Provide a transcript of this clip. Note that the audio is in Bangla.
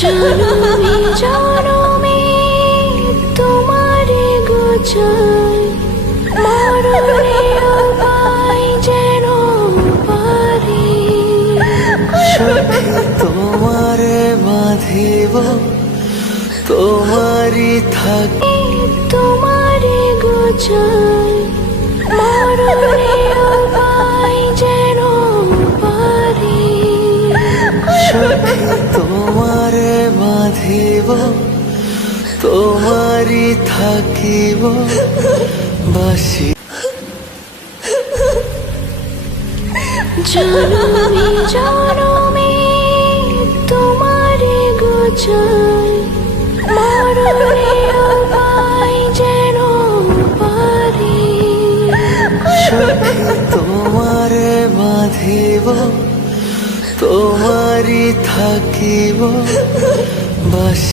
জনমে জনমে তোমারে গোছাই, মরণেও পাই যেন পারি। সখী তোমারে বাঁধিব, তোমারই থাকি তোমারে গোছাই, মরণেও পাই যেন পারি। সখী তোমারে বাঁধিব, তোমারই থাকিব বাসি। জনমে জনমে তোমারে গোছাই, মরণেও পাই যেন পারি। সখী তোমারে বাঁধিব, তোমারই থাকিব বাসি।